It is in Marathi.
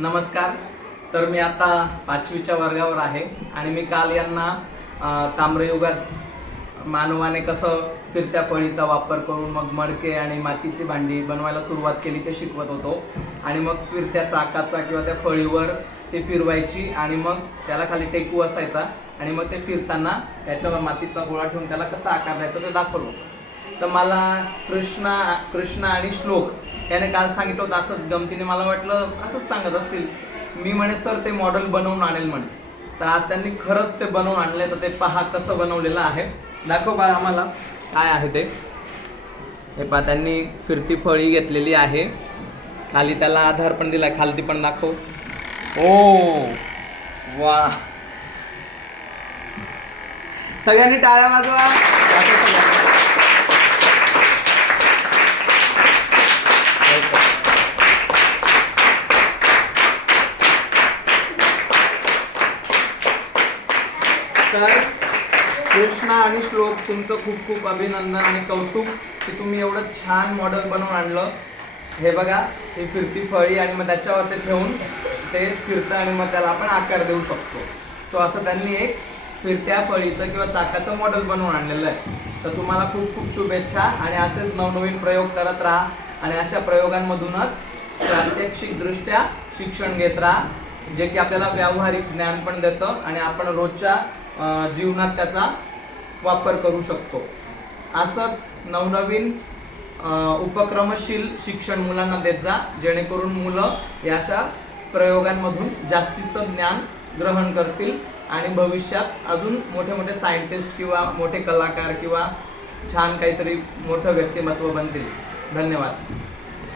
नमस्कार. तर मी आता 5वीच्या वर्गावर आहे आणि मी काल यांना ताम्रयुगात मानवाने कसं फिरत्या फळीचा वापर करून मग मडके आणि मातीची भांडी बनवायला सुरुवात केली ते शिकवत होतो. आणि मग फिरत्या चाकाचा किंवा त्या फळीवर ते फिरवायची आणि मग त्याला खाली टेकू असायचा आणि मग ते फिरताना त्याच्यावर मातीचा गोळा ठेवून त्याला कसा आकार द्यायचा ते दाखवलं होतं. तर मला कृष्णा आणि श्लोक याने काल सांगितलं होतं असंच गमतीने. मला वाटलं असंच सांगत असतील. मी म्हणे सर ते मॉडेल बनवून आणेल म्हणे. तर आज त्यांनी खरंच ते बनवून आणले. तर ते पहा कसं बनवलेलं आहे. दाखव बा आम्हाला काय आहे ते. हे पहा त्यांनी फिरती फळी घेतलेली आहे. खाली त्याला आधार पण दिला. खालती पण दाखव. ओ वा, सगळ्यांनी टाळ्या वाजवा. तर कृष्णा आणि श्लोक तुमचं खूप खूप अभिनंदन आणि कौतुक की तुम्ही एवढं छान मॉडेल बनवून आणलं. हे बघा, ही फिरती फळी आणि मग त्याच्यावर ते ठेवून ते फिरतं आणि मग त्याला आपण आकार देऊ शकतो. सो असं त्यांनी एक फिरत्या फळीचं किंवा चाकाचं मॉडेल बनवून आणलेलं आहे. तर तुम्हाला खूप खूप शुभेच्छा आणि असेच नवनवीन प्रयोग करत राहा आणि अशा प्रयोगांमधूनच प्रात्यक्षिकदृष्ट्या शिक्षण घेत राहा, जे की आपल्याला व्यावहारिक ज्ञान पण देतं आणि आपण रोजच्या जीवनात त्याचा वापर करू शकतो. असंच नवनवीन उपक्रमशील शिक्षण मुलांना देत जा, जेणेकरून मुलं या अशा प्रयोगांमधून जास्तीचं ज्ञान ग्रहण करतील आणि भविष्यात अजून मोठे मोठे सायंटिस्ट किंवा मोठे कलाकार किंवा छान काहीतरी मोठं व्यक्तिमत्व बनतील. धन्यवाद.